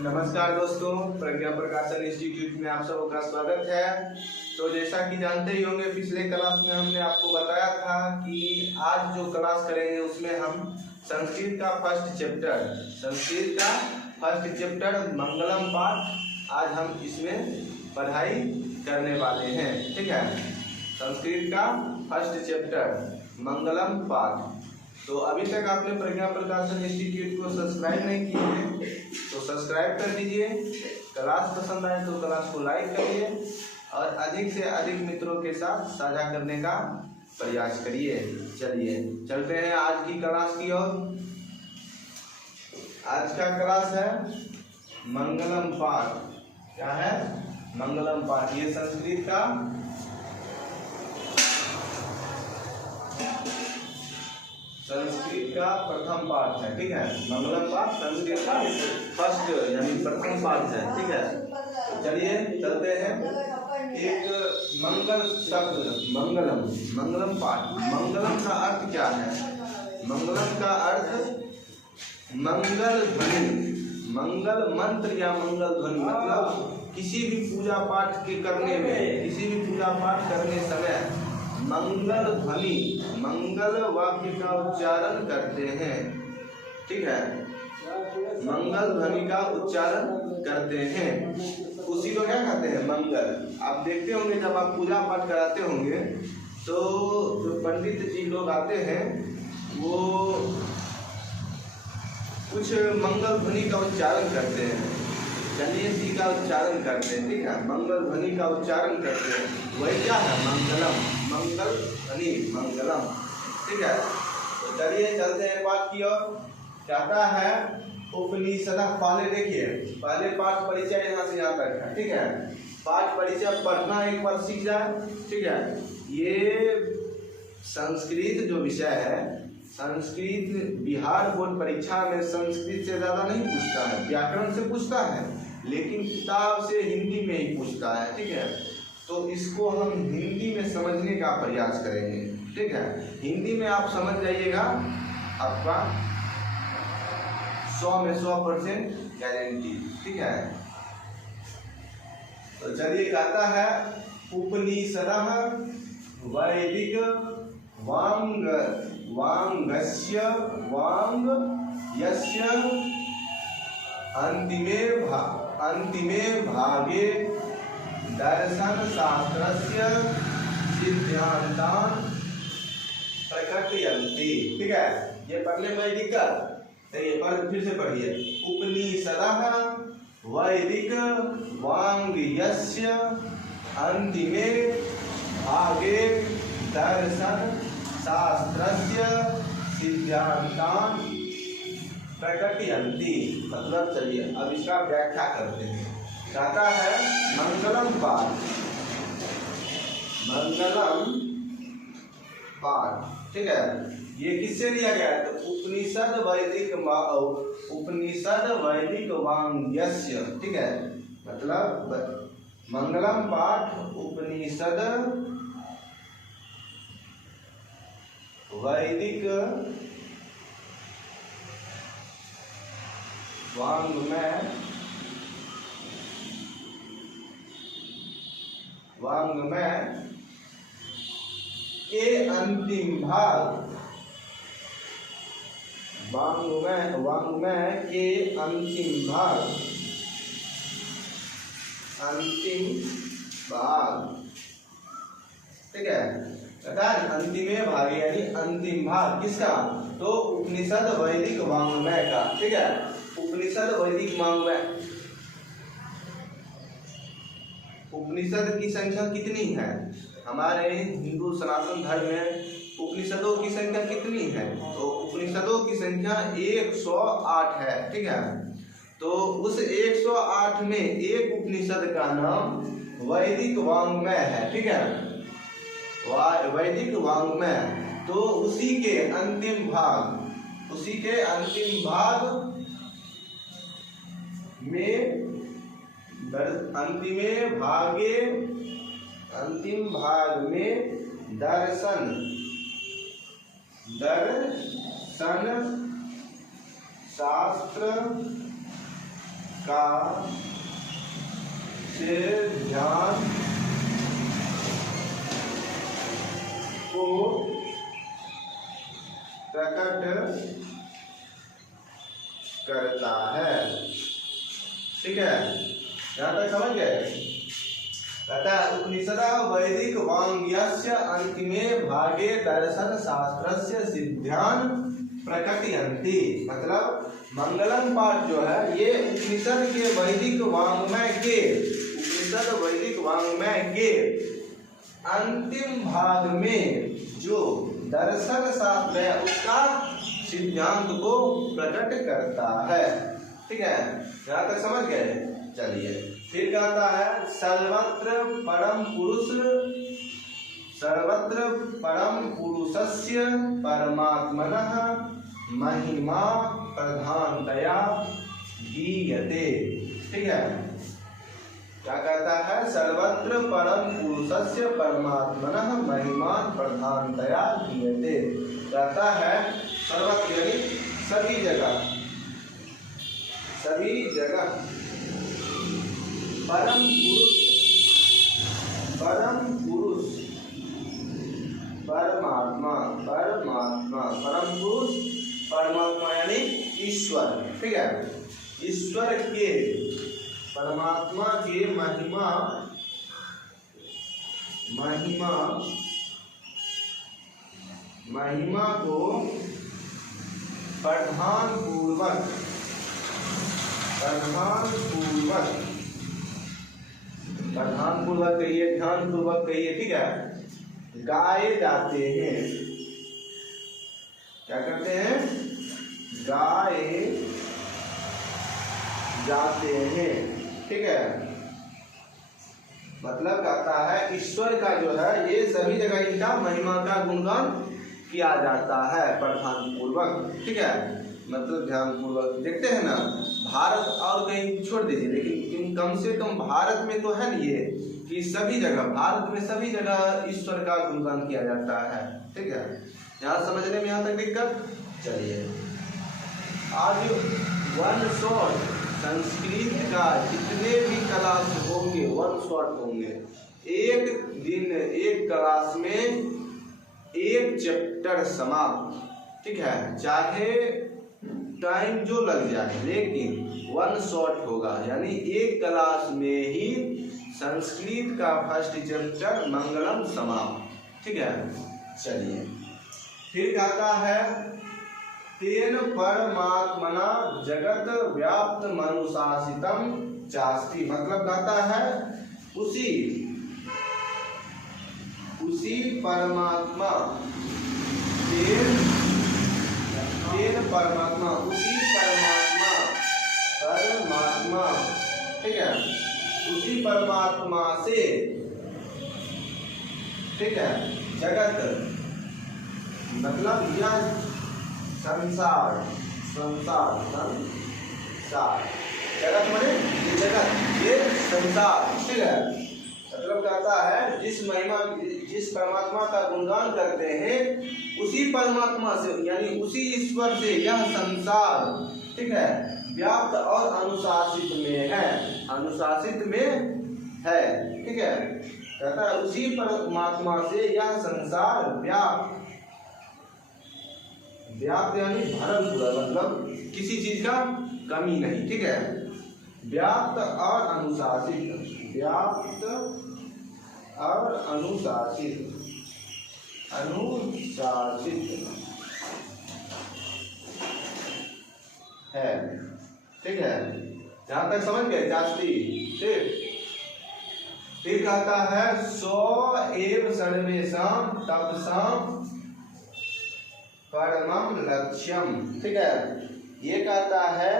नमस्कार दोस्तों, प्रज्ञा प्रकाशन इंस्टीट्यूट में आप सबका स्वागत है। तो जैसा कि जानते ही होंगे, पिछले क्लास में हमने आपको बताया था कि आज जो क्लास करेंगे उसमें हम संस्कृत का फर्स्ट चैप्टर मंगलम पाठ आज हम इसमें पढ़ाई करने वाले हैं। ठीक है, संस्कृत का फर्स्ट चैप्टर मंगलम पाठ। तो अभी तक आपने प्रज्ञा प्रकाशन इंस्टीट्यूट को सब्सक्राइब नहीं किए हैं तो सब्सक्राइब कर दीजिए। क्लास पसंद आए तो क्लास को लाइक करिए और अधिक से अधिक मित्रों के साथ साझा करने का प्रयास करिए। चलिए चलते हैं आज की क्लास की ओर। आज का क्लास है मंगलम पाठ। क्या है? मंगलम पाठ। ये संस्कृत का प्रथम पाठ है। ठीक है, मंगलम पाठ संस्कृत का फर्स्ट यानी प्रथम पाठ है। ठीक है, तो चलिए चलते हैं। एक मंगल शब्द मंगलम पाठ। मंगलम का अर्थ क्या है? मंगलम का अर्थ मंगल ध्वनि, मंगल मंत्र या मंगल ध्वनि। मतलब किसी भी पूजा पाठ के करने में, किसी भी पूजा पाठ करने समय मंगल ध्वनि, मंगल वाक्य का उच्चारण करते हैं। ठीक है, मंगल ध्वनि का उच्चारण करते हैं, उसी को क्या कहते हैं? मंगल। आप देखते होंगे जब आप पूजा पाठ कराते होंगे तो जो पंडित जी लोग आते हैं वो कुछ मंगल ध्वनि का उच्चारण करते हैं, गणेश जी का उच्चारण करते हैं। ठीक है, मंगल ध्वनि का उच्चारण करते हैं, वही क्या है? मंगलम, मंगल ध्वनि, मंगलम। ठीक है, तो चलिए चलते हैं बात की ओर। कहता है उपनिषद। पहले देखिए, पहले पाठ परिचय यहाँ से यहाँ तक है। ठीक है, पाठ परिचय पढ़ना एक बार सीख जाए। ठीक है, ये संस्कृत जो विषय है, संस्कृत बिहार बोर्ड परीक्षा में संस्कृत से ज़्यादा नहीं पूछता है, व्याकरण से पूछता है, लेकिन किताब से हिंदी में ही पूछता है। ठीक है, तो इसको हम हिंदी में समझने का प्रयास करेंगे। ठीक है, हिंदी में आप समझ जाइएगा, आपका 100 में 100% गारंटी। ठीक है, तो चलिए कहता है उपनिषदः वैदिक वांगस्य अंतिमे भागे दर्शन शास्त्रस्य सिद्धांतान् प्रकटयन्ति। ठीक है, ये पढ़ने में दिक्कत है, पर फिर से पढ़िए। उपनिषदः वैदिक वांग्यस्य अंतिमे भागे दर्शन शास्त्रस्य सिद्धांतान् प्रकटयन्ति। मतलब चलिए अब इसका व्याख्या करते हैं। कहता है मंगलम पाठ, मंगलम पाठ। ठीक है, ये किससे लिया गया है? तो उपनिषद वैदिक वांग्यस्य। ठीक है, मतलब मंगलम पाठ उपनिषद वैदिक वांग्मय के अंतिम भाग, वांग्मय के अंतिम भाग, ठीक है, अंतिमे भाग यानी अंतिम भाग किसका? तो उपनिषद वैदिक वांग्मय का। ठीक है, उपनिषद वैदिक वांग्मय। उपनिषद की संख्या कितनी है? हमारे हिंदू सनातन धर्म में उपनिषदों की संख्या कितनी है? तो उपनिषदों की संख्या 108 है। ठीक है, तो उस 108 में एक उपनिषद का नाम वैदिक वांग्मय है। ठीक है, वैदिक वांग्मय। तो उसी के अंतिम भाग में अंतिम भाग में दर्शन शास्त्र का से ध्यान को प्रकट करता है। ठीक है, यहाँ तक समझ गए। कहता है उपनिषद वैदिक वाङ्मयस्य अंतिमे भागे दर्शन शास्त्रस्य सिद्ध्यान् प्रकटयन्ति। मतलब मंगलम पाठ जो है ये उपनिषद के वैदिक वाङ्मय के अंतिम भाग में जो दर्शन शास्त्र है उसका सिद्धांत को प्रकट करता है। ठीक है, यहाँ तक समझ गए। चलिए फिर कहता है सर्वत्र परम पुरुषस्य परमात्मनः महिमा प्रधानतया गीयते। ठीक है, क्या कहता है? सर्वत्र परम पुरुषस्य परमात्मनः महिमा प्रधानतया गीयते। कहता है सर्वत्र यानी सभी जगह परम पुरुष परमात्मा यानी ईश्वर। ठीक है, ईश्वर के परमात्मा के महिमा को प्रधान पूर्वक कहिए, ध्यान पूर्वक कहिए। ठीक है, गाए जाते हैं। क्या करते हैं? गाए जाते हैं। ठीक है, मतलब कहता है ईश्वर का जो है ये सभी जगह इनका महिमा का गुणगान किया जाता है प्रधान पूर्वक। ठीक है, मतलब ध्यान पूर्वक। देखते हैं ना, भारत और कहीं छोड़ दीजिए, लेकिन कम से कम भारत में तो है नहीं ये कि सभी जगह, भारत में सभी जगह ईश्वर का गुणगान किया जाता है। ठीक है, यहाँ समझने में यहाँ तक दिक्कत। चलिए आज वन शॉट संस्कृत का जितने भी क्लास होंगे वन शॉट होंगे। एक दिन एक क्लास में एक चैप्टर समाप्त। ठीक है, चाहे टाइम जो लग जाए लेकिन वन शॉट होगा, यानी एक क्लास में ही संस्कृत का फर्स्ट चैप्टर मंगलम समाप्त। ठीक है, चलिए फिर कहता है तेन परमात्मना जगत व्याप्त मनुशासितम चास्ति। मतलब कहता है उसी परमात्मा ठीक है, उसी परमात्मा से, ठीक है, जगत मतलब यह संसार जगत माने ये जगत, ये संसार। ठीक है, मतलब कहता है जिस परमात्मा का गुणगान करते हैं उसी परमात्मा से यानी उसी ईश्वर से यह संसार, ठीक है, व्याप्त और अनुशासित में है। ठीक है, कहता है उसी परमात्मा से यह संसार व्याप्त यानी भरल पूरा, मतलब किसी चीज का कमी नहीं। ठीक है, व्याप्त और अनुशासित है। ठीक है, जहां तक समझ गए जास्ती। ठीक, फिर कहता है सो एव सर्वेषां तपसां परमं लक्ष्यम। ठीक है, ये कहता है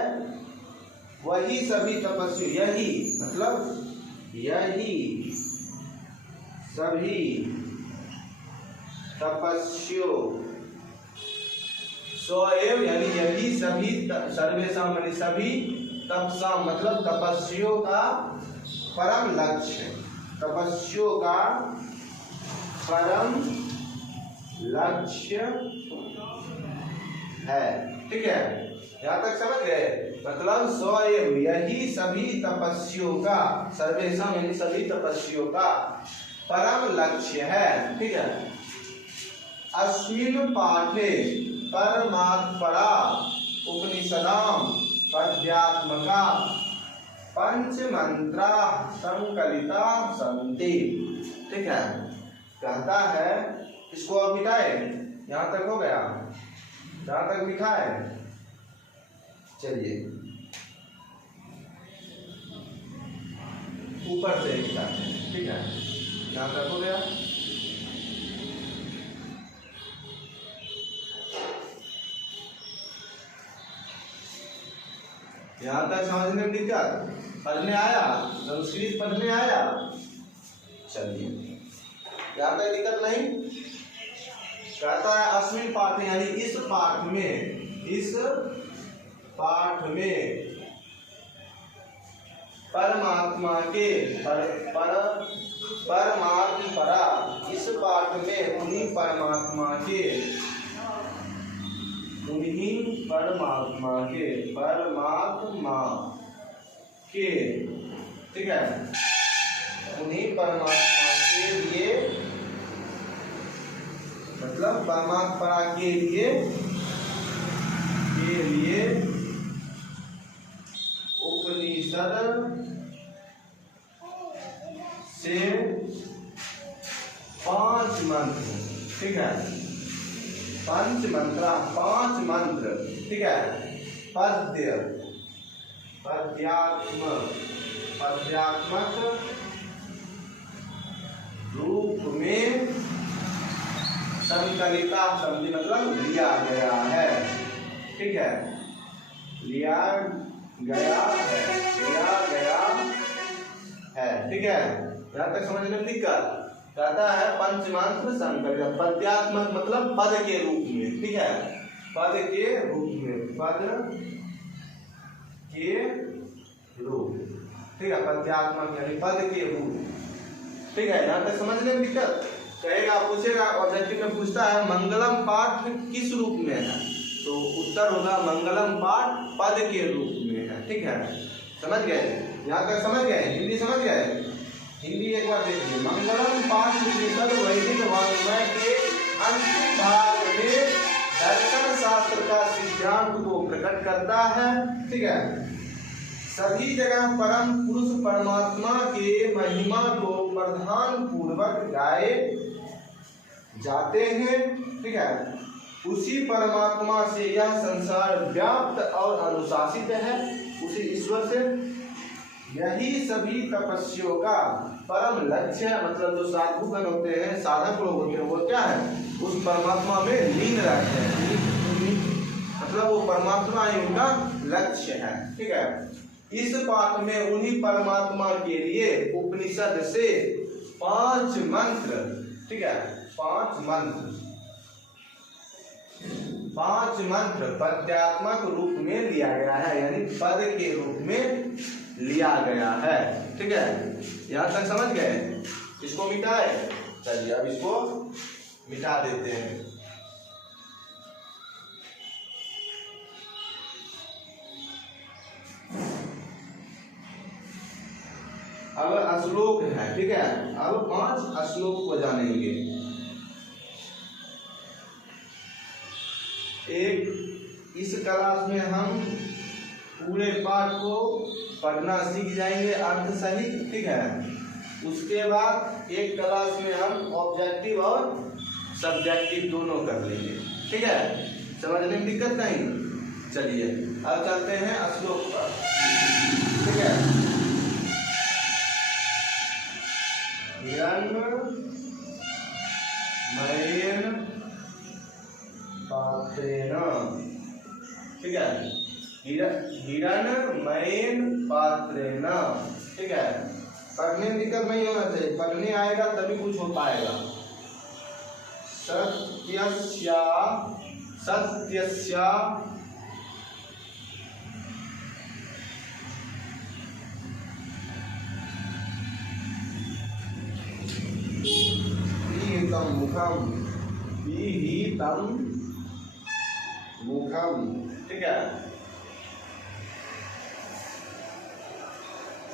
वही सभी तपस्वी, यही सभी तपस्वियों, सोएव यानी यही सभी, सर्वेषां यानी सभी, तपसा मतलब तपस्वियों का परम लक्ष्य, तपस्वियों का परम लक्ष्य है। ठीक है, यहाँ तक समझ गए? मतलब स्वयं यही सभी तपस्वियों का, सर्वेशम यानी सभी तपस्वियों का परम लक्ष्य है। ठीक है। अस्मिन् पाठे परमात्परा उपनिषदाम पद्यात्मका पंचमंत्रा संकलिता सन्ति। ठीक है। कहता है, इसको अब मिटाए, यहाँ तक हो गया, जहाँ तक लिखा है। चलिए ऊपर से लिखा है। ठीक है, यहाँ तक हो गया। यहाँ तक समझने में दिक्कत? पढ़ने आया? संस्कृत पढ़ने आया? चलिए, यहाँ तक दिक्कत नहीं। कहता है अस्मिन् पाठ यानी इस पाठ में परमात्मा के परमात्मपरा, इस पाठ में उन्हीं परमात्मा के, ठीक है, उन्हीं परमात्मा के लिए, मतलब परमात्मा के लिए उपनिषद से 5 मंत्र, ठीक है, पंचमंत्रा 5 मंत्र, ठीक है, पद्यात्मक रूप में संकलिता शब्द मतलब लिया गया है। ठीक है, लिया गया है। ठीक है, यहाँ तक समझने में दिक्कत? कहता है पंचमंत्र संकलित, पद्यात्मक मतलब पद के रूप में। ठीक है, पद के रूप में, ठीक है, पद्यात्मक यानी पद के रूप। ठीक है, यहाँ तक समझने में दिक्कत? कहेगा, पूछेगा, ऑब्जेक्टिव में पूछता है मंगलम पाठ किस रूप में है, तो उत्तर होगा मंगलम पाठ पद के रूप में है। ठीक है, समझ गए? यहाँ तक समझ गए? हिंदी समझ गए? हिंदी एक बार देखिए। मंगलम पाठ उपनिषद वैदिक वाङ्मय के अंतिम भाग में दर्शन शास्त्र का सिद्धांत को प्रकट करता है। ठीक है, सभी जगह परम पुरुष परमात्मा के महिमा को प्रधान पूर्वक गाए जाते हैं। ठीक है, उसी परमात्मा से यह संसार व्याप्त और अनुशासित है, उसी ईश्वर से। यही सभी तपस्वियों का परम लक्ष्य है, मतलब जो साधुगण होते हैं, साधक लोग होते हैं, वो क्या है, उस परमात्मा में लीन रहते हैं, मतलब वो परमात्मा ही उनका लक्ष्य है। ठीक है, इस पाठ में उन्हीं परमात्मा के लिए उपनिषद से 5 मंत्र, ठीक है, 5 मंत्र पद्यात्मक रूप में लिया गया है, यानी पद के रूप में लिया गया है। ठीक है, यहाँ तक समझ गए? इसको मिटाए? चलिए अब इसको मिटा देते हैं। अब श्लोक है। ठीक है, अब 5 श्लोक को जानेंगे। इस क्लास में हम पूरे पाठ को पढ़ना सीख जाएंगे अर्थ सहित। ठीक है, उसके बाद एक क्लास में हम ऑब्जेक्टिव और सब्जेक्टिव दोनों कर लेंगे। ठीक है, समझने में दिक्कत नहीं? चलिए अब चलते हैं श्लोक पर। ठीक है, हिरण्मयेन पात्रेण, ठीक है, हिरण्मयेन पात्रेण। ठीक है, पढ़ने में दिक्कत नहीं होना चाहिए, पढ़ने आएगा तभी कुछ हो पाएगा। सत्यस्या विहितम मुखम। ठीक है,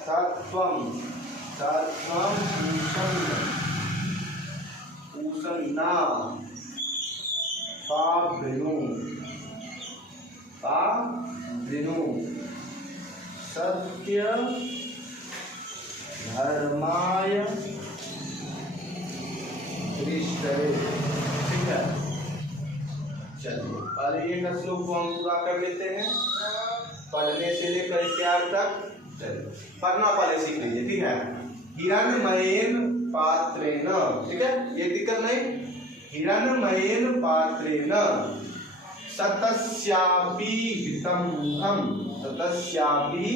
सत्वम सत्वम पूषन्ना पावृणु सत्य धर्माय दृष्टये। ठीक है, चलिए पहले एक श्लोक को हम पूरा कर लेते हैं, पढ़ने से लेकर इत्यादि तक। चलिए पढ़ना पहले सीख लीजिए। ठीक है, हिरण्मयेन पात्रेण, ठीक है, ये दिक्कत नहीं। हिरण्मयेन पात्रेण सतस्यापि हितं मुखं, सतस्यापि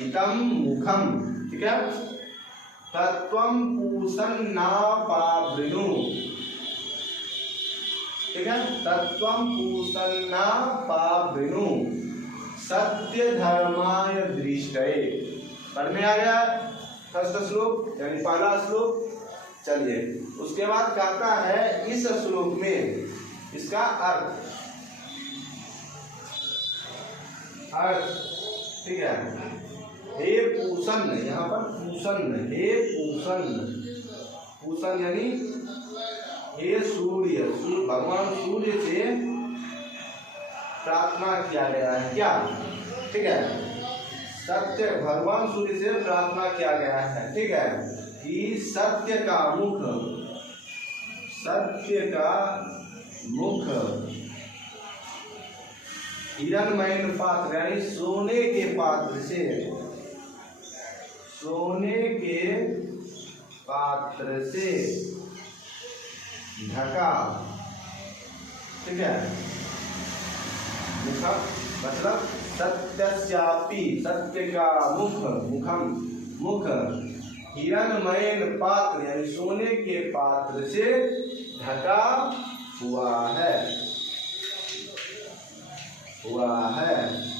हितं मुखं। ठीक है, तत्वं पूषन्नापावृणु। ठीक है, तत्वं पूषन्नापावृणु सत्य धर्माय दृष्टये। पढ़ने आ गया फर्स्ट श्लोक यानी पहला श्लोक। चलिए उसके बाद कहता है इस श्लोक में इसका अर्थ। ठीक है, हे पूषण, यहाँ पर पूषण, हे पूषण, पूषण यानी हे सूर्य, भगवान सूर्य से प्रार्थना किया गया है। क्या? ठीक है, सत्य, भगवान सूर्य से प्रार्थना किया गया है। ठीक है, कि सत्य का मुख, सत्य का मुख हिरण्मयेन पात्र यानी सोने के पात्र से, सोने के पात्र से ढका। ठीक है, मुख मतलब सत्यस्यापि, सत्य का मुख, मुखम मुख हिरण्मयेन पात्र यानी सोने के पात्र से ढका हुआ है,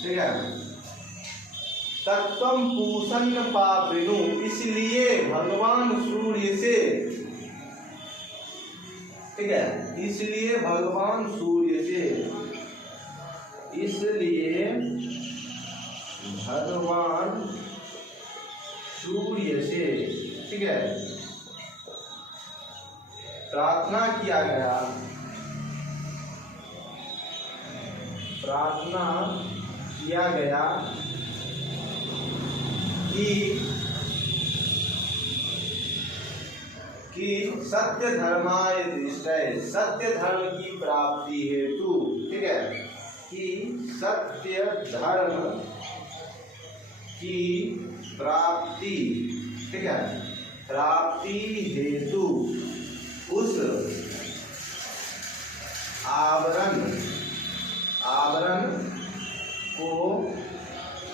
ठीक है। तत्वं पूषन्न पावृणु, इसलिए भगवान सूर्य से, ठीक है, इसलिए भगवान सूर्य से, इसलिए भगवान सूर्य से, ठीक है, प्रार्थना किया गया, प्रार्थना किया गया कि सत्य धर्माय दृष्टये, सत्य धर्म की प्राप्ति हेतु, ठीक है, कि सत्य धर्म की प्राप्ति, ठीक है, प्राप्ति हेतु उस आवरण को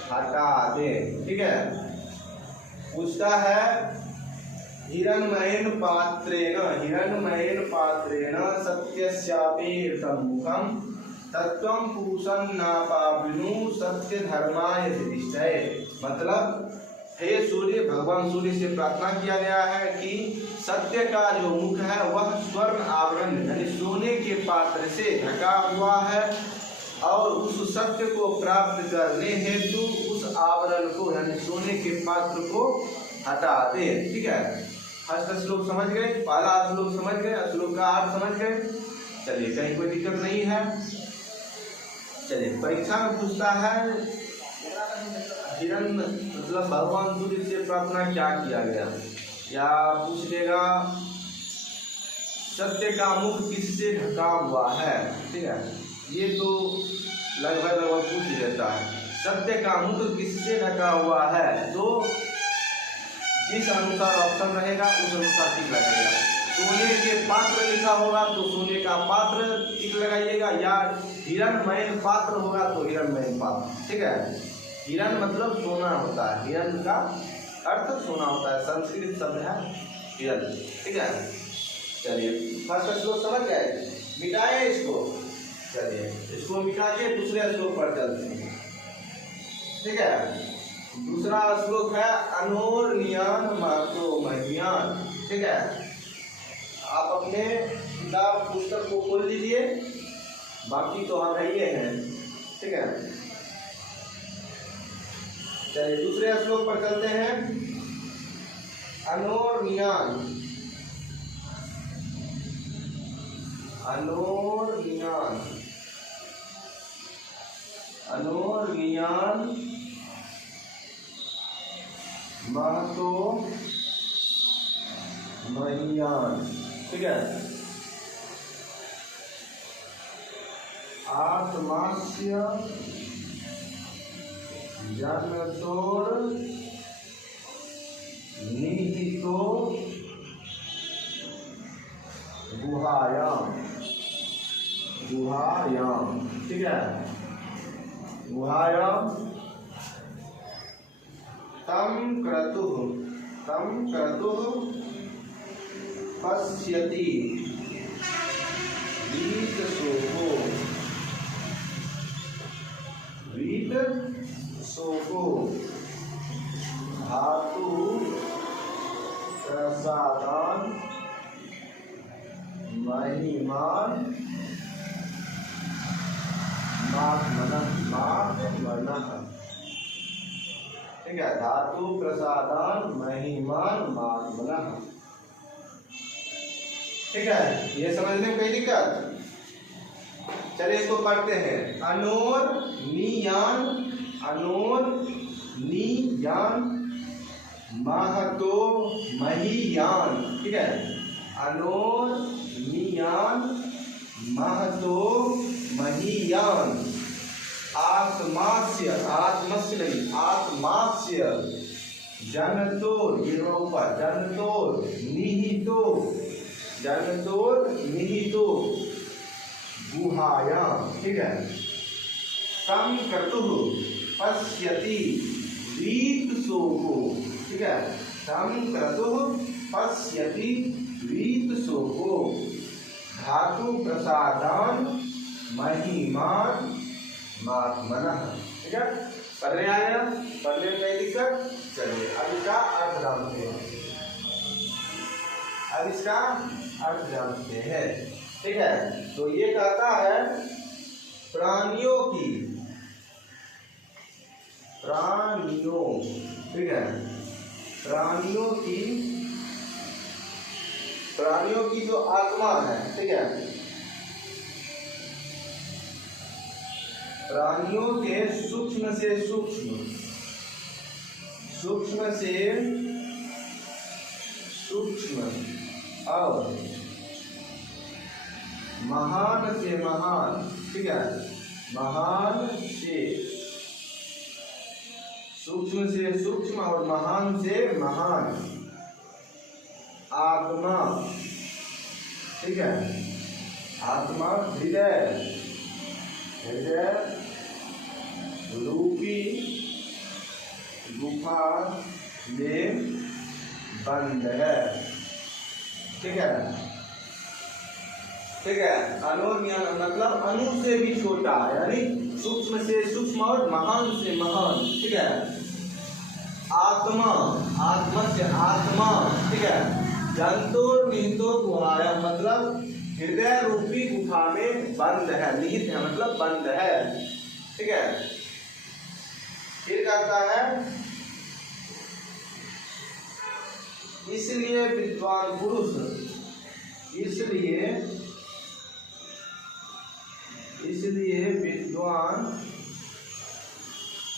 हटा दे। ठीक है, पूछता है हिरण्मयेन पात्रेण सत्यस्यापि हितं मुखं तत्वं पूषन्नापावृणु सत्य धर्माय दृष्टये। मतलब हे सूर्य, भगवान सूर्य से प्रार्थना किया गया है कि सत्य का जो मुख है वह स्वर्ण आवरण यानी सोने के पात्र से ढका हुआ है और उस सत्य को प्राप्त करने हेतु उस आवरण को यानी सोने के पात्र को हटा दे। ठीक है, फर्स्ट श्लोक समझ गए, पहला श्लोक समझ गए, श्लोक का अर्थ समझ गए। चलिए कहीं कोई दिक्कत नहीं है। चलिए परीक्षा में पूछता है हिरण्य मतलब भगवान सूर्य से प्रार्थना क्या किया गया, या पूछ लेगा सत्य का मुख किससे ढका हुआ है। ठीक है, ये तो लगभग पूछ लेता है सत्य का मुख किससे ढका हुआ है, तो जिस अनुसार ऑप्शन रहेगा उस अनुसार टिक लगाइएगा। सोने के पात्र लिखा होगा तो सोने का पात्र टिक लगाइएगा, या हिरण्मयेन पात्र होगा तो हिरण्मयेन पात्र। ठीक है, हिरण मतलब सोना होता है, हिरण का अर्थ सोना होता है, संस्कृत शब्द है हिरण। ठीक है, चलिए फर्स्ट श्लोक समझ गए, मिटाए इसको। चलिए इसको मिटा के दूसरे श्लोक पर चलते हैं। ठीक है, दूसरा श्लोक है अनोर्नियान महतो महियान। ठीक है, आप अपने किताब पुस्तक को खोल लीजिए, बाकी तो हम ही हैं। ठीक है, चलिए दूसरे श्लोक पर चलते हैं। अनोर्नियान, अनोर्नियान, अनोर्नियान महतो महीयान। ठीक है, आत्मास्य जनतोर निहितो गुहायाम, गुहायाम। ठीक है, गुहायाम तम क्रतुः पश्यति वीतशोको, वीतशोको धातु प्रसादान महिमान मात्मनः। ठीक है, धातु प्रसादान महिमान मात्मनः। ठीक है, ये समझने में कोई दिक्कत? चलिए इसको पढ़ते हैं। अनोर नियान, अनोर नियान महतो महीयान। ठीक है, अनोर नियान महतो महीयान आत्मास्य, आत्मस्य नहीं, आत्मास्य जनतोर, ये ऊपर जनतोर निहितो, जनतोर निहितो गुहायाम। ठीक है, तम क्रतुः पश्यति वीतशोको। ठीक है, तम क्रतुः पश्यति वीतशोको धातु प्रसादान महिमान मात्मनः। ठीक है, पढ़ने आया, पढ़ने में कोई दिक्कत? चलिए अब इसका अर्थ जानते हैं, अब इसका अर्थ जानते हैं। ठीक है, तो ये कहता है प्राणियों की, प्राणियों, ठीक है, प्राणियों की, प्राणियों की जो आत्मा है, ठीक है, प्राणियों के सूक्ष्म से सूक्ष्म, सूक्ष्म से सूक्ष्म और महान से महान, ठीक है, महान से सूक्ष्म और महान से महान आत्मा, ठीक है, आत्मा हृदय, हृदय रूपी गुफा में बंद है। ठीक है, ठीक है, अनोन्य मतलब अणु से भी छोटा, यानी सूक्ष्म से सूक्ष्म और महान से महान। ठीक है, आत्मा, आत्मा से आत्मा, ठीक है, जंतुर निहितो गुहाया मतलब हृदय रूपी गुफा में बंद है, निहित है मतलब बंद है। ठीक है, फिर कहता है इसलिए विद्वान पुरुष, इसलिए विद्वान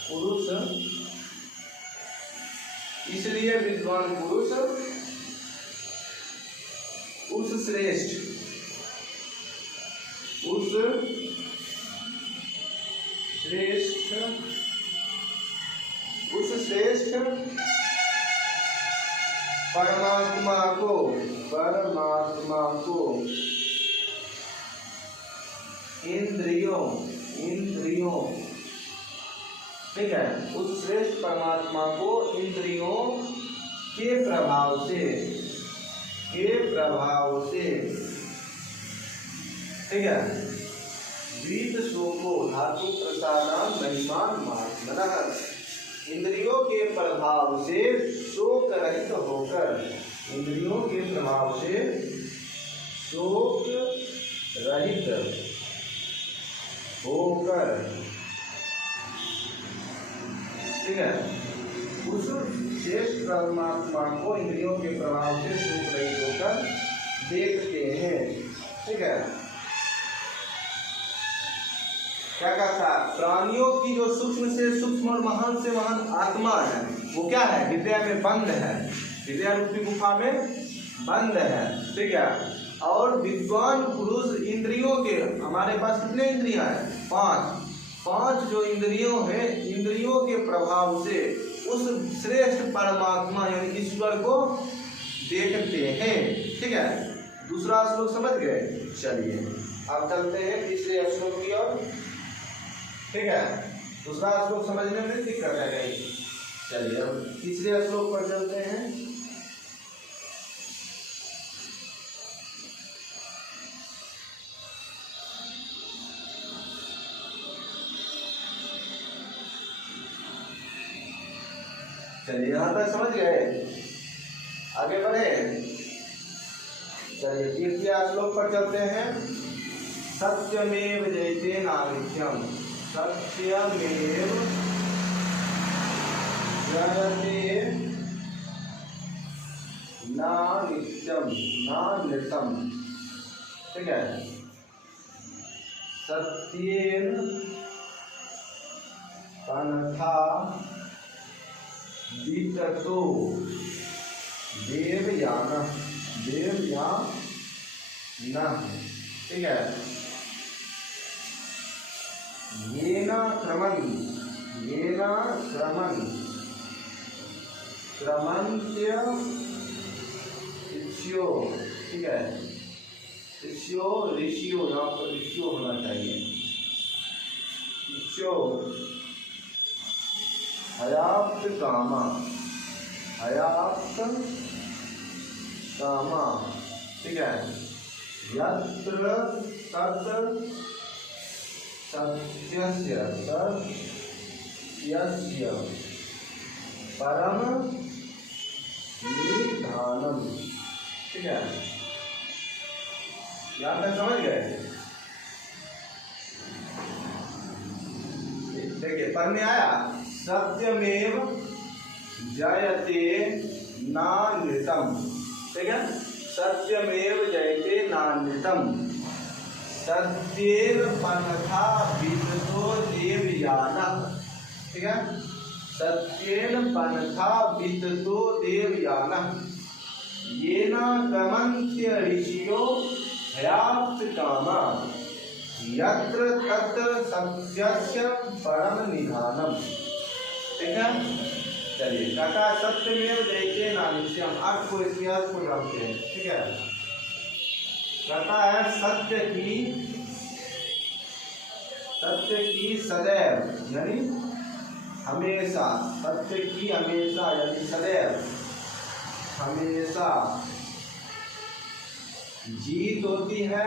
पुरुष, इसलिए विद्वान पुरुष उस श्रेष्ठ, उस श्रेष्ठ, उस श्रेष्ठ परमात्मा को, परमात्मा को इंद्रियों, इंद्रियों, ठीक है, उस श्रेष्ठ परमात्मा को इंद्रियों के प्रभाव से, के प्रभाव से, ठीक है, वीतशोको धातु प्रसादान महिमान मात्मनः, इंद्रियों के प्रभाव से शोक रहित होकर, इंद्रियों के प्रभाव से शोक रहित होकर, ठीक है, उस शेष परमात्मा को इंद्रियों के प्रभाव से सुख रहित होकर देखते हैं। ठीक है, क्या कहता है, प्राणियों की जो सूक्ष्म से सूक्ष्म और महान से महान आत्मा है वो क्या है, हृदय में बंद है, हृदय रूपी गुफा में बंद है। ठीक है, और विद्वान पुरुष इंद्रियों के, हमारे पास कितने इंद्रियां हैं, 5 जो इंद्रियों है, इंद्रियों के प्रभाव से उस श्रेष्ठ परमात्मा यानी ईश्वर को देखते हैं। ठीक है, दूसरा श्लोक समझ गए। चलिए अब चलते हैं तीसरे श्लोक की ओर। ठीक है, दूसरा श्लोक समझने में दिक्कत है कहीं। चलिए अब तीसरे श्लोक पर चलते हैं। चलिए यहाँ तक समझ गए, आगे बढ़े। चलिए तृतीय श्लोक पर चलते हैं। सत्यमेव जयते नानित्यम, सत्यमेव जयते नानित्यम नानृतम। ठीक है, सत्येन तथा विततो देवयानः, देवयानः। ठीक है, येन क्रमन्त्य ऋषियो। ठीक है, ऋषियो यहाँ पर ऋषियो होना चाहिए, ऋषियो हयाप्त कामा, ठीक है, यत्र तत् सत्यस्य परम निधानम। ठीक है, यहाँ तक समझ गए। देखिए पढ़ने आया, सत्यमेव जयते नानृतम। ठीक है, सत्यमेव जयते नानृतम, सत्येन पन्था विदतो देवयानः। ठीक है, सत्येन पन्था विदतो देवयानः, येन क्रमन्त्य ऋषियो हयाप्त कामा, यत्र तत्र सत्यस्य परम निधानम। ठीक है, चलिए कथा सत्यमेव जयते नानित्यम, आपको इतिहास को जानते हैं। ठीक है, कथा है सत्य की सदैव यानी हमेशा, सत्य की हमेशा यानी सदैव हमेशा जीत होती है।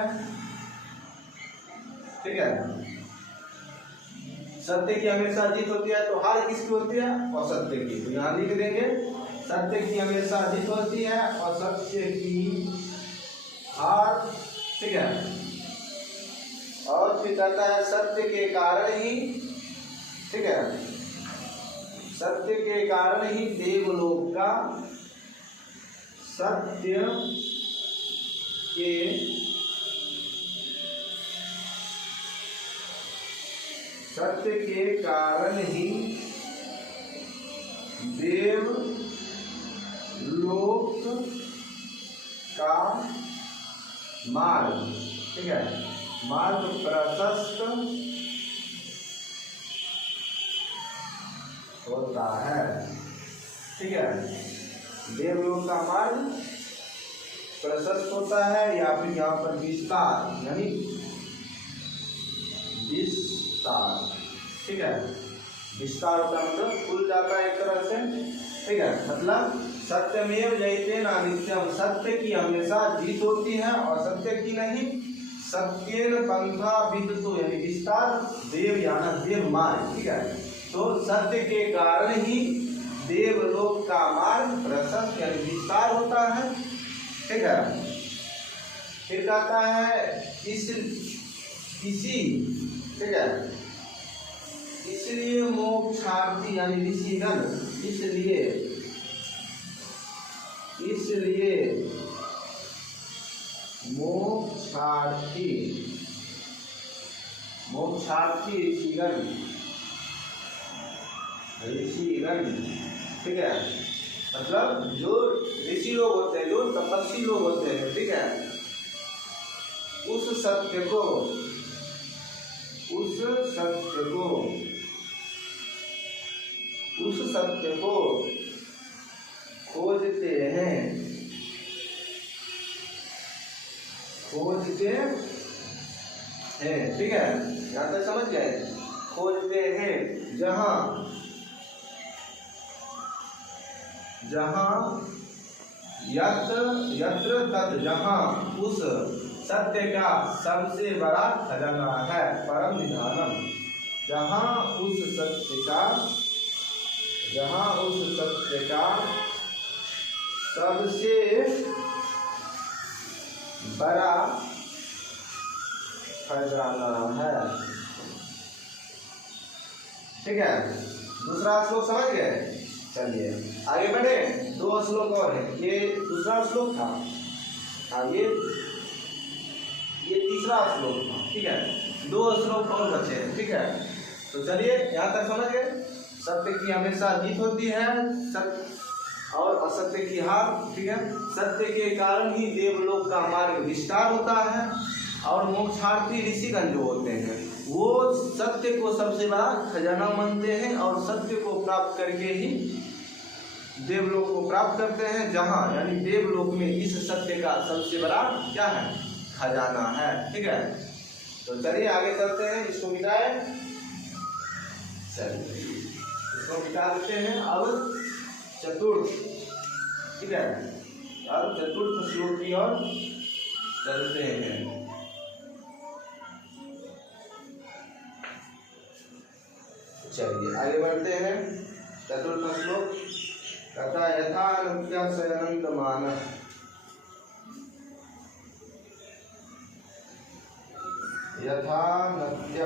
ठीक है, सत्य की हमेशा जीत होती है, तो हार किसकी होती है, असत्य की। तो यहाँ लिख देंगे, सत्य की हमेशा जीत होती है, असत्य की हार। ठीक है, और फिर कहता है सत्य के कारण ही, ठीक है, सत्य के कारण ही देवलोक का, सत्य के कारण ही देवलोक का मार्ग, ठीक है, मार्ग प्रशस्त होता है। ठीक है, देवलोक का मार्ग प्रशस्त होता है, या फिर यहाँ पर विस्तार यानी विस्तार। ठीक है, विस्तार होता है मतलब खुल जाता है एक तरह से। ठीक है, मतलब सत्यमेव जयते नानित्यम, सत्य की हमेशा जीत होती है और सत्य की नहीं। सत्येन पंथा विदतो यानी विस्तार, देवयान देव मार्ग। ठीक है, तो सत्य के कारण ही देवलोक का मार्ग प्रशस्त यानी विस्तार होता है। ठीक है, फिर कहता है इसी, ठीक है, इसलिए मोक्षार्थी यानी ऋषिगण इसलिए मोक्षार्थी ऋषिगण, ठीक है, मतलब जो ऋषि लोग होते हैं, जो तपस्वी लोग होते हैं, ठीक है, उस सत्य को खोजते हैं, ठीक है, यहाँ तक समझ गए, खोजते हैं जहाँ यत्र तत्, जहाँ उस सत्य का सबसे बड़ा खजाना है, परम निधानम, जहाँ उस सत्य का सबसे बड़ा खजाना है, ठीक है। दूसरा श्लोक समझ गए। चलिए आगे बढ़े, 2 श्लोक और है, ये दूसरा श्लोक था, आगे ये तीसरा श्लोक था, ठीक है, 2 श्लोक और बचे, ठीक है। तो चलिए यहाँ तक समझ गए, सत्य की हमेशा जीत होती है, सत्य और असत्य की हार, ठीक है। सत्य के कारण ही देवलोक का मार्ग विस्तार होता है, और मोक्षार्थी ऋषिगण जो होते हैं वो सत्य को सबसे बड़ा खजाना मानते हैं, और सत्य को प्राप्त करके ही देवलोक को प्राप्त करते हैं, जहाँ यानी देवलोक में इस सत्य का सबसे बड़ा क्या है, खजाना है, ठीक है। तो चलिए आगे चलते हैं, इसको मिटाए, चलिए इसको मिटा देते हैं। अब चतुर्थ, ठीक है, अब चतुर्थ श्लोक की ओर चलते हैं। चलिए आगे बढ़ते हैं, चतुर्थ श्लोक कहता है, यथा नत्या शयनंदमान, यथा नद्य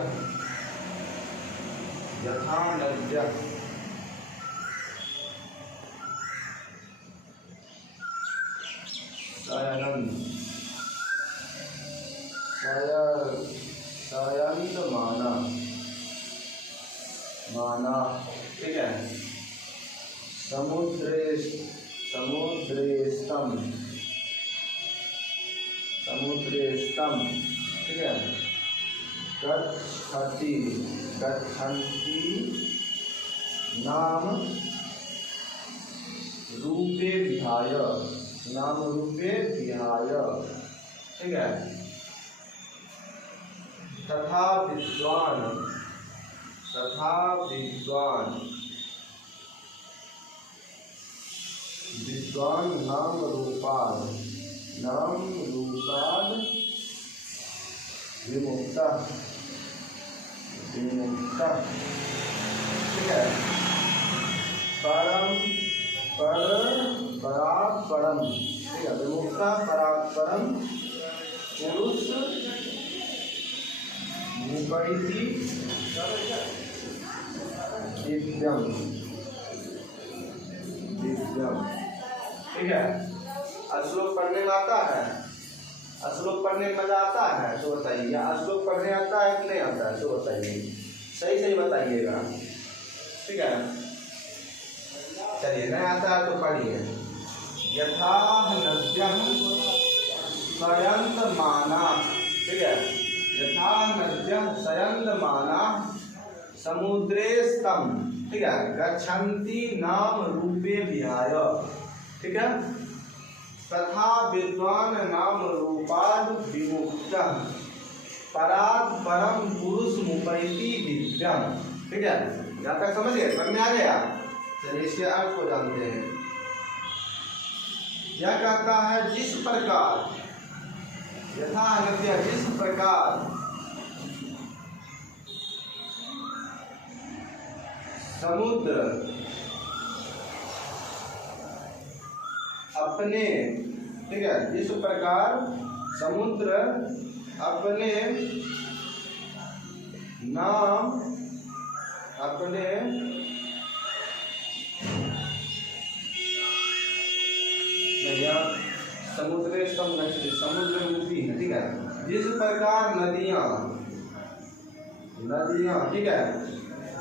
माना, ठीक है, समुद्रेस्तम, ठीक है, गच्छन्ति नाम रूपे विहाय, ठीक है, तथा विद्वान नाम रूपाद विमुक्ता, ठीक है, परात्परम, ठीक है, विमुक्ता परात्परम पुरुष मुपैति दिव्यम, ठीक है। श्लोक पढ़ने में आता है, श्लोक पढ़ने में मजा आता है तो बताइए, या श्लोक पढ़ने आता है कि नहीं आता है तो बताइए, सही बताइएगा, ठीक है। चलिए नहीं आता है तो पढ़िए, यथा नद्यः शयन्तमाना, ठीक है, यथा नद्यः शयन्तमाना समुद्रेस्तम, ठीक है, गच्छन्ति नाम रूपे विहाय, ठीक है, तथा विद्वान नाम रूपाद विमुक्तः परात् परम पुरुष मुपैति दिव्यम, ठीक है। यहाँ तक समझ गए, समझ में आ गया। चलिए इसके अर्थ को जानते हैं। यह कहता है जिस प्रकार, यथा नद्यः, जिस प्रकार समुद्र अपने, ठीक है, जिस प्रकार समुद्र अपने नाम अपने समुद्र समुद्र मुक्ति है, ठीक है। जिस प्रकार नदियां, ठीक है,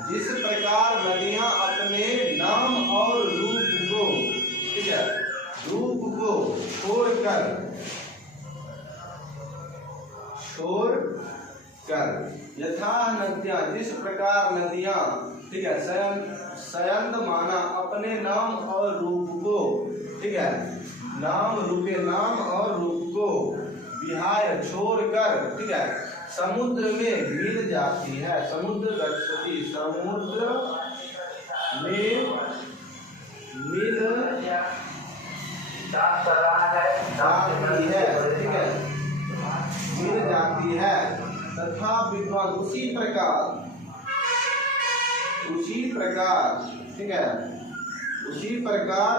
जिस प्रकार नदियां अपने नाम और रूप को, ठीक है, रूप को छोड़कर यथा नदियां, जिस प्रकार नदियां, ठीक है, संयंत माना अपने नाम और रूप को, ठीक है, नाम और रूप को विहाय छोड़कर, ठीक है, समुद्र में मिल जाती है। समुद्र गच्छति, समुद्र में मिल जाती है, तथा विद्वान उसी प्रकार, ठीक है, उसी प्रकार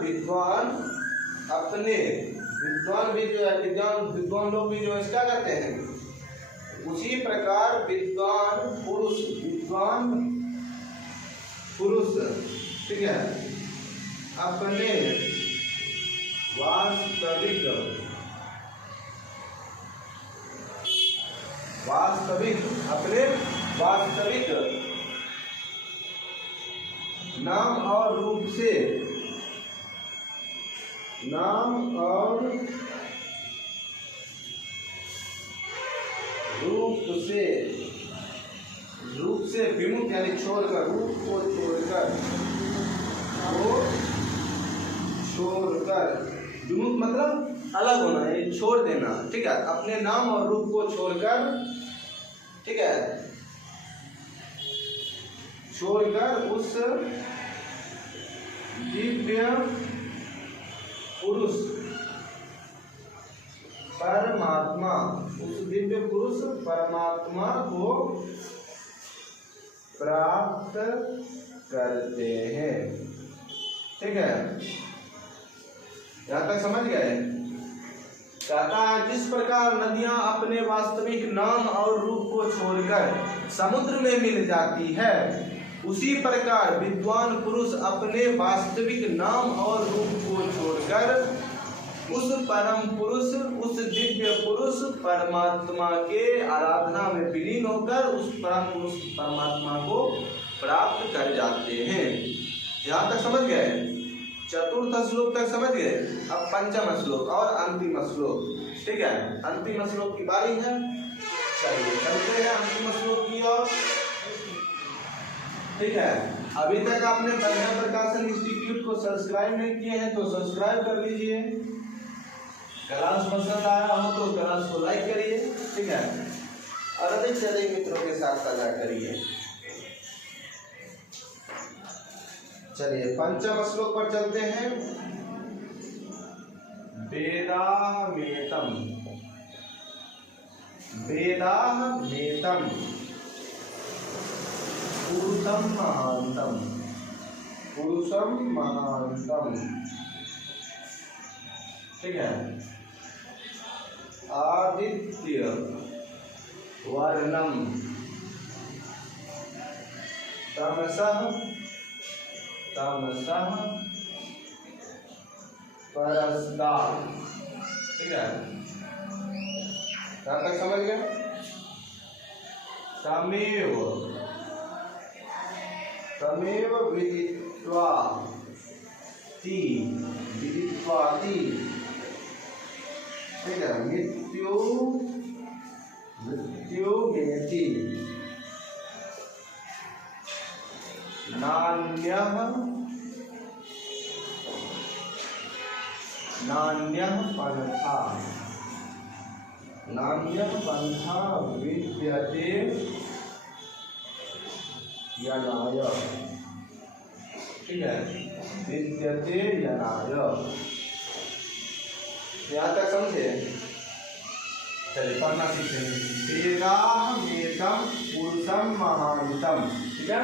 विद्वान अपने, विद्वान लोग भी जो है क्या करते हैं, उसी प्रकार विद्वान पुरुष, ठीक है, अपने वास्तविक नाम और रूप से विमुक्त, यानी छोड़कर, रूप को छोड़कर, विमुक्त मतलब अलग होना, यानी छोड़ देना, ठीक है, अपने नाम और रूप को छोड़कर, ठीक है, उस दिव्य पुरुष परमात्मा को प्राप्त करते हैं, ठीक है। यहाँ तक समझ गए? कहता है जिस प्रकार नदियां अपने वास्तविक नाम और रूप को छोड़कर समुद्र में मिल जाती है, उसी प्रकार विद्वान पुरुष अपने वास्तविक नाम और रूप को छोड़कर उस परम पुरुष, उस दिव्य पुरुष परमात्मा के आराधना में विलीन होकर उस परम पुरुष परमात्मा को प्राप्त कर जाते हैं। यहाँ तक समझ गए? चतुर्थ श्लोक तक समझ गए? अब पंचम श्लोक और अंतिम श्लोक, ठीक है, अंतिम श्लोक की बारी है। चलिए चलते हैं अंतिम श्लोक की ओर, ठीक है। अभी तक आपने प्रज्ञा प्रकाशन इंस्टीट्यूट को सब्सक्राइब नहीं किए हैं तो सब्सक्राइब कर लीजिए। क्लास पसंद आया हो तो क्लास को लाइक करिए, ठीक है, और अधिक से अधिक मित्रों के साथ साझा करिए। चलिए पंचम श्लोक पर चलते हैं। वेदामेतम पुरुषम महांतम, ठीक है, आदित्य वर्णम तमसः परस्तात्, ठीक है, कहाँ तक समझ गए? तमेव विदित्वाति, ठीक है, मृत्यु मेति नान्यः पंथा विद्यते यनाय, ठीक है, विद्यते यनाय। यहाँ तक समझे? चलिए पढ़ना सीखेंगे। वेदामेतम पुरुषम महांतम, ठीक है,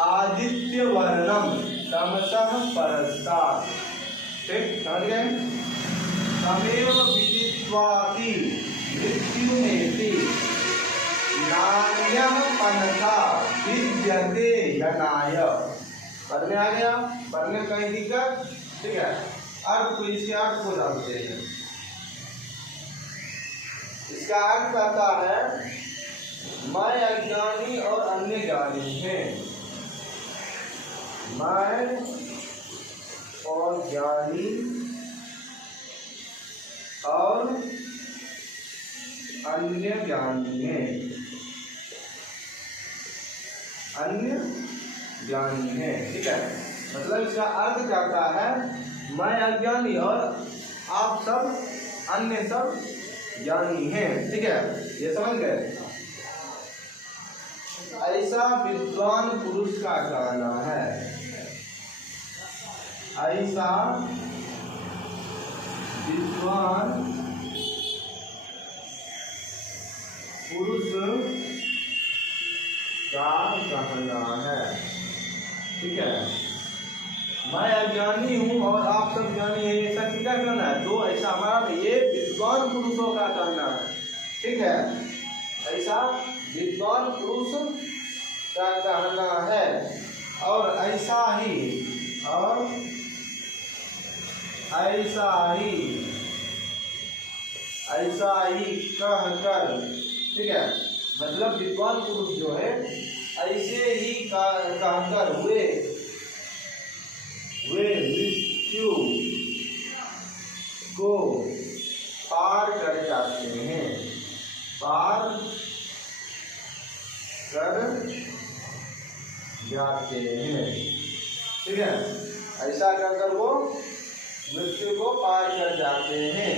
आदित्य वर्णम तमसः परस्तात्, ठीक, समझ गए? तमेव विदित्वाति मृत्युमेति नान्यः पन्था विद्यते यनाय। पढ़ में आ गया? पढ़ने में कहीं दिक्कत? ठीक है, अर्थ को, इसके अर्थ को जानते हैं। इसका अर्थ कहता है मैं अज्ञानी और अन्य ज्ञानी हैं। मैं और ज्ञानी और अन्य ज्ञानी हैं। अन्य ज्ञानी है। ठीक है, मतलब इसका अर्थ कहता है मैं अज्ञानी और आप सब अन्य सब ज्ञानी हैं। ठीक है, ये समझ गए? ऐसा विद्वान पुरुष का कहना है। ऐसा विद्वान पुरुष का कहना है। ठीक है, मैं अज्ञानी हूँ और आप सब ज्ञानी हैं, ऐसा किसका कहना है? तो ऐसा हमारा ये विद्वान पुरुषों का कहना है। ठीक है, ऐसा विद्वान पुरुष का कहना है। और ऐसा ही कहकर, ठीक है, मतलब विद्वान पुरुष जो है ऐसे ही कहकर वे मृत्यु को पार कर जाते हैं। पार कर जाते हैं। ठीक है, ऐसा कहकर वो मृत्यु को पार कर जाते हैं,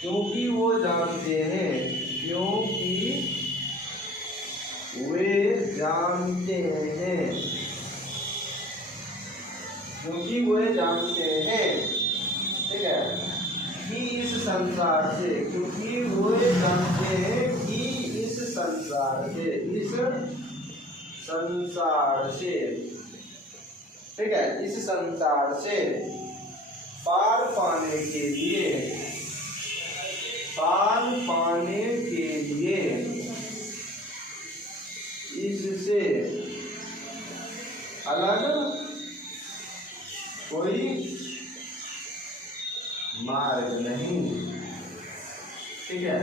क्योंकि वो जानते हैं, क्योंकि वे जानते हैं, क्योंकि वे जानते हैं। ठीक है, कि इस संसार से, क्योंकि वे जानते हैं कि इस संसार से, इस संसार से, ठीक है, इस संसार से पार पाने के लिए, पार पाने के लिए इससे अलग कोई मार्ग नहीं। ठीक है,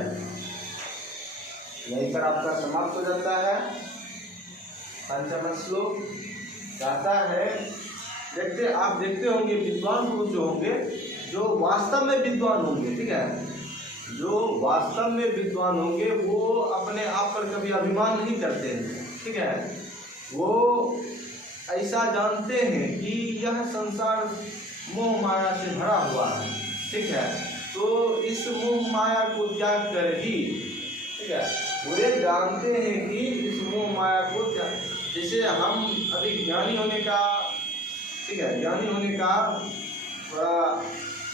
यहीं पर आपका समाप्त हो जाता है पंचम श्लोक। कहता है, आप देखते होंगे विद्वान पुरुष जो होंगे, जो वास्तव में विद्वान होंगे, ठीक है, जो वास्तव में विद्वान होंगे वो अपने आप पर कभी अभिमान नहीं करते हैं। ठीक है, वो ऐसा जानते हैं कि यह संसार मोह माया से भरा हुआ है। ठीक है, तो इस मोह माया को त्याग कर ही, ठीक है, वे जानते हैं कि इस मोह माया को जैसे हम अभी ज्ञानी होने का, ठीक है, ज्ञानी होने का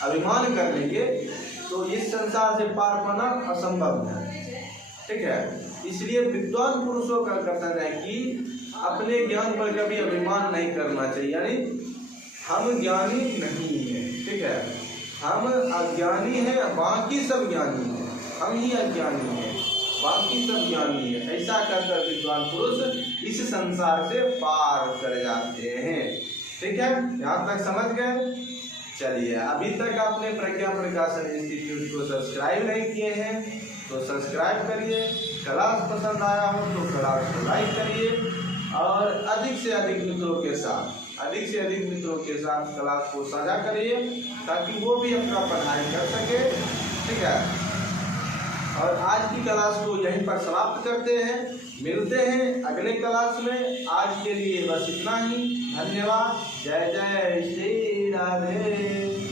अभिमान कर लेंगे तो इस संसार से पार पाना असंभव है। ठीक है, इसलिए विद्वान पुरुषों का कथन है कि अपने ज्ञान पर कभी अभिमान नहीं करना चाहिए। यानी हम ज्ञानी नहीं हैं, ठीक है, हम अज्ञानी हैं, बाकी सब ज्ञानी हैं, हम ही अज्ञानी हैं, बाकी सब ज्ञानी है। ऐसा कहकर विद्वान पुरुष इस संसार से पार कर जाते हैं। ठीक है, यहाँ तक समझ गए? चलिए, अभी तक आपने प्रज्ञा प्रकाशन इंस्टीट्यूट को सब्सक्राइब नहीं किए हैं तो सब्सक्राइब करिए। क्लास पसंद आया हो तो क्लास को लाइक करिए और अधिक से अधिक मित्रों के साथ, अधिक से अधिक मित्रों के साथ क्लास को साझा करिए ताकि वो भी अपना पढ़ाई कर सके। ठीक है, और आज की क्लास को यहीं पर समाप्त करते हैं। मिलते हैं अगले क्लास में। आज के लिए बस इतना ही। धन्यवाद। जय जय श्री राधे।